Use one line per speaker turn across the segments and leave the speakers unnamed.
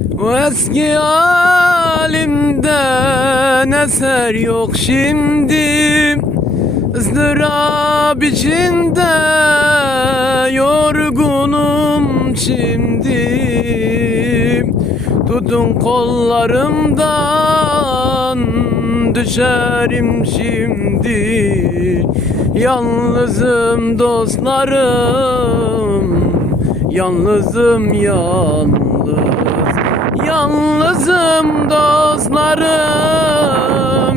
O eski halimden eser yok şimdi? Izdırap içinde yorgunum şimdi. Tutun kollarımdan düşerim şimdi. Yalnızım dostlarım Yalnızım yalnız Yalnızım dostlarım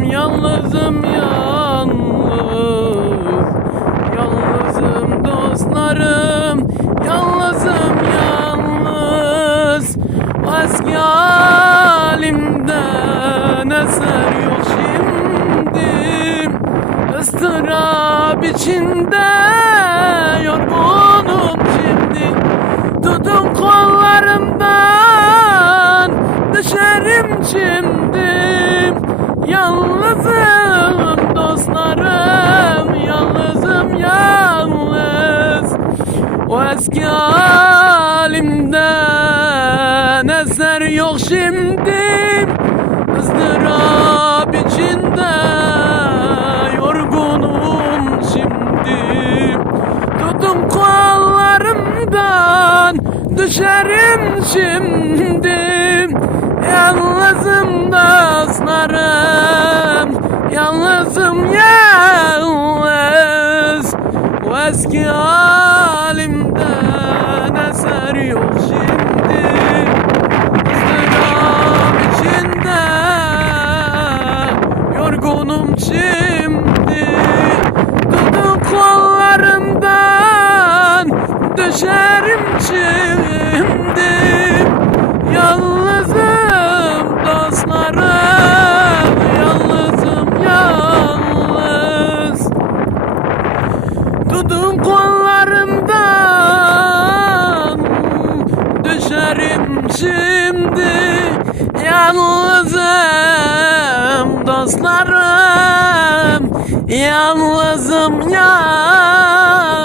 Yalnızım yalnız. Yalnızım dostlarım Yalnızım yalnız. Eski halimden eser yok şimdi. Istırap içinde yorgunum O eski halimden eser yok şimdi? Izdırap içinde yorgunum şimdi. Tutun kollarımdan düşerim şimdi. Yalnızım dostlarım Yalnızım yalnız. O eski halimden yok şimdi ızdırap içinde Yorgunum şimdi. Tutun kollarımdan Düşerim şimdi Yalnızım yalnızım ya.